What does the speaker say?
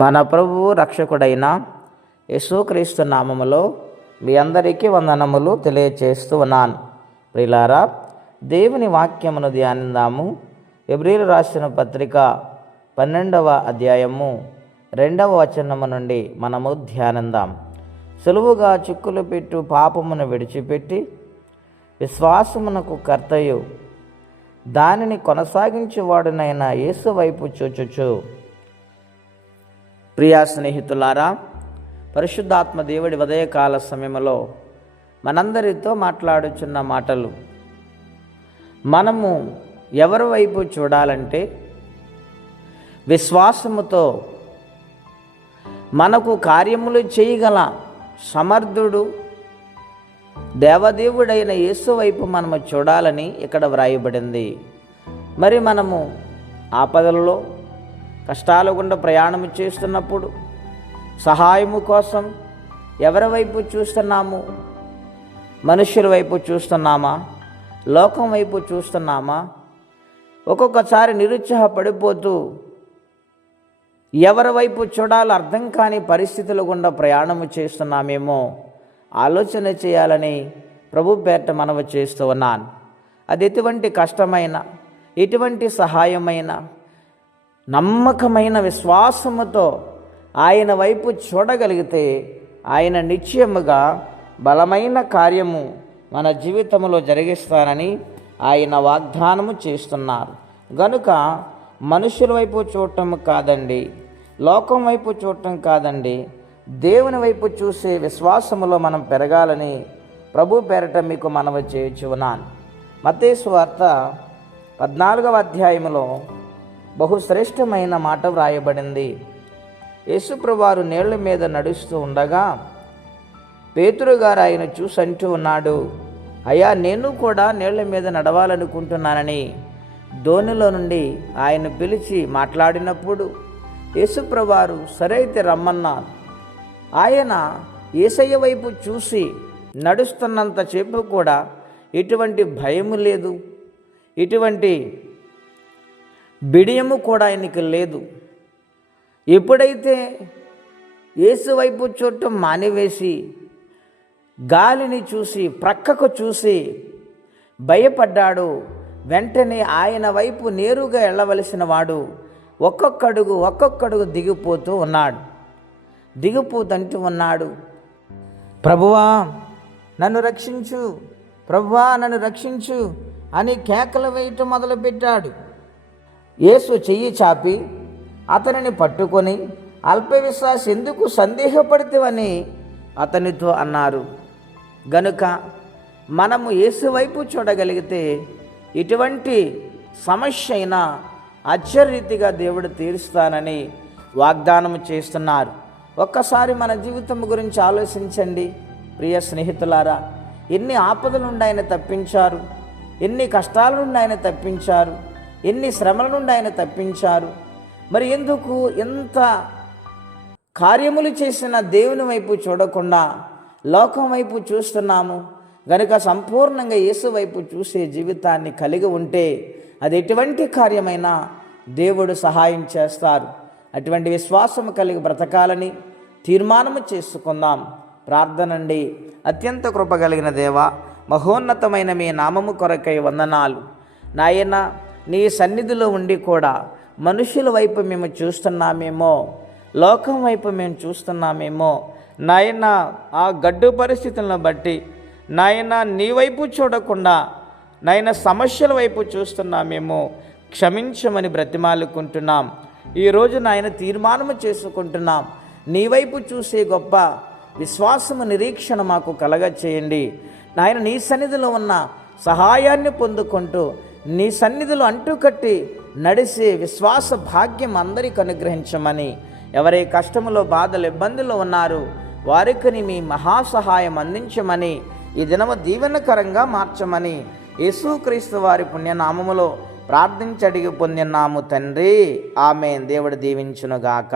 మన ప్రభువు రక్షకుడైన యేసుక్రీస్తు నామములో మీ అందరికీ వందనములు తెలియచేస్తూ ఉన్నాను. ప్రియులారా, దేవుని వాక్యమును ధ్యానిద్దాము. హెబ్రీయులు రాసిన పత్రిక 12వ అధ్యాయము 2వ వచనము నుండి మనము ధ్యానిద్దాం. సులువుగా చిక్కులు పెట్టు పాపమును విడిచిపెట్టి విశ్వాసమునకు కర్తయు దానిని కొనసాగించేవాడునైన యేసు వైపు చూచుచు. ప్రియా స్నేహితులారా, పరిశుద్ధాత్మ దేవుడి ఉదయకాల సమయంలో మనందరితో మాట్లాడుచున్న మాటలు, మనము ఎవరి వైపు చూడాలంటే విశ్వాసముతో మనకు కార్యములు చేయగల సమర్థుడు దేవదేవుడైన యేసు వైపు మనము చూడాలని ఇక్కడ వ్రాయబడింది. మరి మనము ఆపదలలో కష్టాల గుండా ప్రయాణం చేస్తున్నప్పుడు సహాయము కోసం ఎవరి వైపు చూస్తున్నాము? మనుషుల వైపు చూస్తున్నామా? లోకం వైపు చూస్తున్నామా? ఒక్కొక్కసారి నిరుత్సాహపడిపోతూ ఎవరి వైపు చూడాలో అర్థం కాని పరిస్థితుల గుండా ప్రయాణము చేస్తున్నామేమో ఆలోచన చేయాలని ప్రభు పేరిట మనవి చేస్తూ ఉన్నాను. అది ఎటువంటి కష్టమైన, ఎటువంటి సహాయమైన, నమ్మకమైన విశ్వాసముతో ఆయన వైపు చూడగలిగితే ఆయన నిశ్చయముగా బలమైన కార్యము మన జీవితంలో జరిగిస్తానని ఆయన వాగ్దానము చేస్తున్నారు. గనుక మనుషుల వైపు చూడటం కాదండి, లోకం వైపు చూడటం కాదండి, దేవుని వైపు చూసే విశ్వాసములో మనం పెరగాలని ప్రభు పేరట మీకు మనవి చేయుచున్నాను. మత్తయి సువార్త 14వ అధ్యాయములో బహుశ్రేష్టమైన మాట వ్రాయబడింది. యేసుప్రభువారు నీళ్ల మీద నడుస్తూ ఉండగా పేతురు గారు ఆయన చూసి అంటూ ఉన్నాడు, అయ్యా, నేను కూడా నీళ్ల మీద నడవాలనుకుంటున్నానని ధోనిలో నుండి ఆయన పిలిచి మాట్లాడినప్పుడు యేసుప్రభువారు సరే అయితే రమ్మన్నారు. ఆయన యేసయ్య వైపు చూసి నడుస్తున్నంత సేపు కూడా ఎటువంటి భయము లేదు, ఎటువంటి బిడియము కూడా ఆయనకి లేదు. ఎప్పుడైతే యేసు వైపు చూడటం మానివేసి గాలిని చూసి ప్రక్కకు చూసి భయపడ్డాడు, వెంటనే ఆయన వైపు నేరుగా వెళ్ళవలసిన వాడు ఒక్కొక్కడుగు దిగిపోతూ ఉన్నాడు. దిగిపోతుంటూ ఉన్నాడు, ప్రభువా నన్ను రక్షించు, ప్రభువా నన్ను రక్షించు అని కేకలు వేయటం మొదలుపెట్టాడు. యేసు చెయ్యి చాపి అతనిని పట్టుకొని, అల్పవిశ్వాసి, ఎందుకు సందేహపడితేవని అతనితో అన్నారు. గనుక మనము యేసు వైపు చూడగలిగితే ఇటువంటి సమస్య అయినా ఆశ్చర్యరీతిగా దేవుడు తీరుస్తానని వాగ్దానం చేస్తున్నారు. ఒక్కసారి మన జీవితం గురించి ఆలోచించండి ప్రియ స్నేహితులారా. ఎన్ని ఆపదల నుండి ఆయన తప్పించారు, ఎన్ని కష్టాల నుండి ఆయన తప్పించారు, ఎన్ని శ్రమల నుండి ఆయన తప్పించారు. మరి ఎందుకు ఎంత కార్యములు చేసిన దేవుని వైపు చూడకుండా లోకం వైపు చూస్తున్నాము? గనుక సంపూర్ణంగా యేసు వైపు చూసే జీవితాన్ని కలిగి ఉంటే అది ఎటువంటి కార్యమైనా దేవుడు సహాయం చేస్తారు. అటువంటి విశ్వాసము కలిగి బ్రతకాలని తీర్మానము చేసుకుందాం. ప్రార్థనండి. అత్యంత కృప కలిగిన దేవా, మహోన్నతమైన మీ నామము కొరకై వందనాలు నాయన. నీ సన్నిధిలో ఉండి కూడా మనుషుల వైపు మేము చూస్తున్నామేమో, లోకం వైపు మేము చూస్తున్నామేమో నాయన. ఆ గడ్డు పరిస్థితులను బట్టి నాయన నీ వైపు చూడకుండా నాయన సమస్యల వైపు చూస్తున్నామేమో, క్షమించమని బ్రతిమాలుకుంటున్నాం. ఈరోజు నాయన తీర్మానము చేసుకుంటున్నాం, నీ వైపు చూసే గొప్ప విశ్వాసము, నిరీక్షణ మాకు కలగచేయండి నాయన. నీ సన్నిధిలో ఉన్న సహాయాన్ని పొందుకుంటూ నీ సన్నిధిలో అంటుకట్టి నడిసే విశ్వాస భాగ్యం అందరికీ అనుగ్రహించమని, ఎవరే కష్టములో, బాధలు, ఇబ్బందులు ఉన్నారో వారికి మీ మహాసహాయం అందించమని, ఈ దినము దీవెనకరంగా మార్చమని యేసుక్రీస్తు వారి పుణ్యనామములో ప్రార్థించి అడిగి పొందినాము తండ్రి. ఆమేన్. దేవుడు దీవించునుగాక.